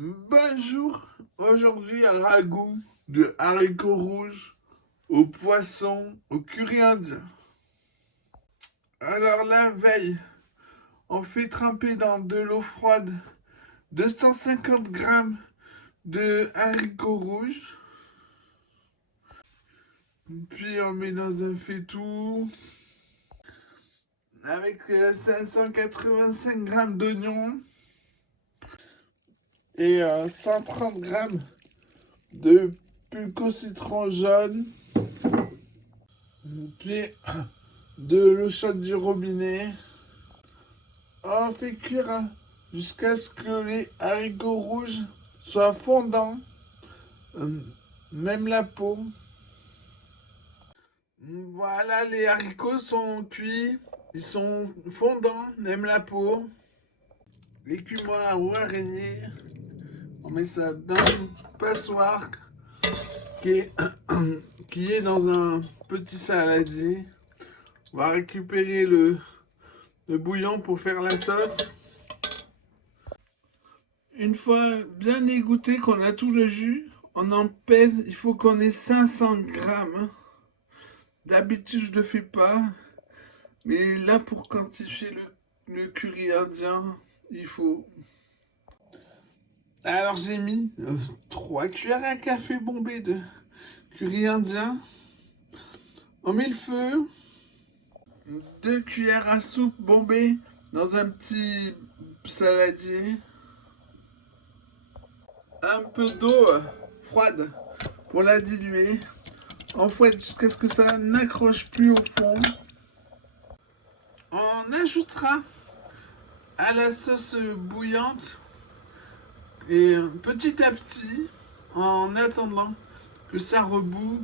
Bonjour, aujourd'hui un ragoût de haricots rouges au poisson au curry indien. Alors la veille, on fait tremper dans de l'eau froide 250 grammes de haricots rouges. Puis on met dans un faitout avec 585 grammes d'oignons et 130 grammes de pulco citron jaune. Puis de l'eau chaude du robinet. On fait cuire jusqu'à ce que les haricots rouges soient fondants, même la peau. Voilà, les haricots sont cuits, ils sont fondants, même la peau. L'écumoire ou araignée, on met ça dans une passoire qui est, qui est dans un petit saladier. On va récupérer le bouillon pour faire la sauce. Une fois bien égoutté qu'on a tout le jus, on en pèse, il faut qu'on ait 500 grammes. D'habitude, je ne le fais pas. Mais là, pour quantifier le curry indien, il faut... Alors, j'ai mis 3 cuillères à café bombées de curry indien. On met le feu. 2 cuillères à soupe bombées dans un petit saladier. Un peu d'eau froide pour la diluer. On fouette jusqu'à ce que ça n'accroche plus au fond. On ajoutera à la sauce bouillante et petit à petit, en attendant que ça rebout,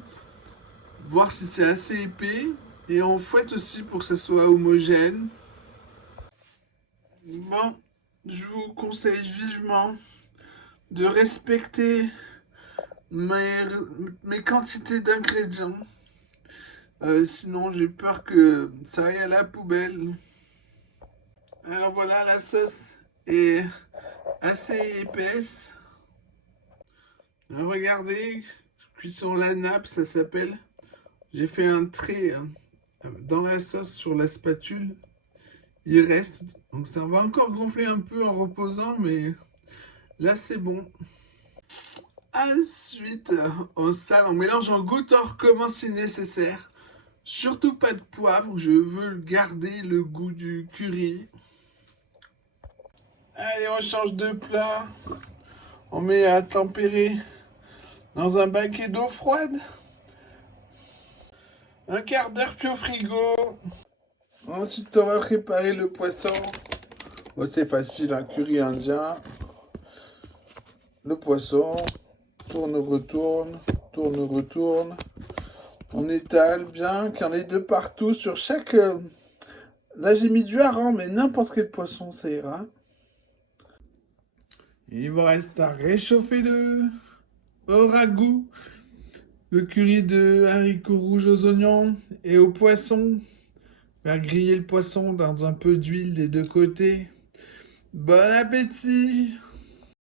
voir si c'est assez épais. Et on fouette aussi pour que ça soit homogène. Bon, je vous conseille vivement de respecter mes quantités d'ingrédients. Sinon, j'ai peur que ça aille à la poubelle. Alors voilà, la sauce est assez épaisse. Regardez, cuisson la nappe, ça s'appelle. J'ai fait un trait dans la sauce sur la spatule. Il reste, donc ça va encore gonfler un peu en reposant, mais là c'est bon. Ensuite, on sale, on mélange en goûteur comment si nécessaire. Surtout pas de poivre, je veux garder le goût du curry. Allez, on change de plat. On met à tempérer dans un baquet d'eau froide. Un quart d'heure puis au frigo. Ensuite, on va préparer le poisson. Bon, c'est facile, un curry indien. Le poisson, tourne, retourne, tourne, retourne. On étale bien, qu'il y en ait de partout sur chaque... Là, j'ai mis du hareng, mais n'importe quel poisson, ça ira. Il vous reste à réchauffer au ragoût. Le curry de haricots rouges aux oignons et au poisson. Faire griller le poisson dans un peu d'huile des deux côtés. Bon appétit!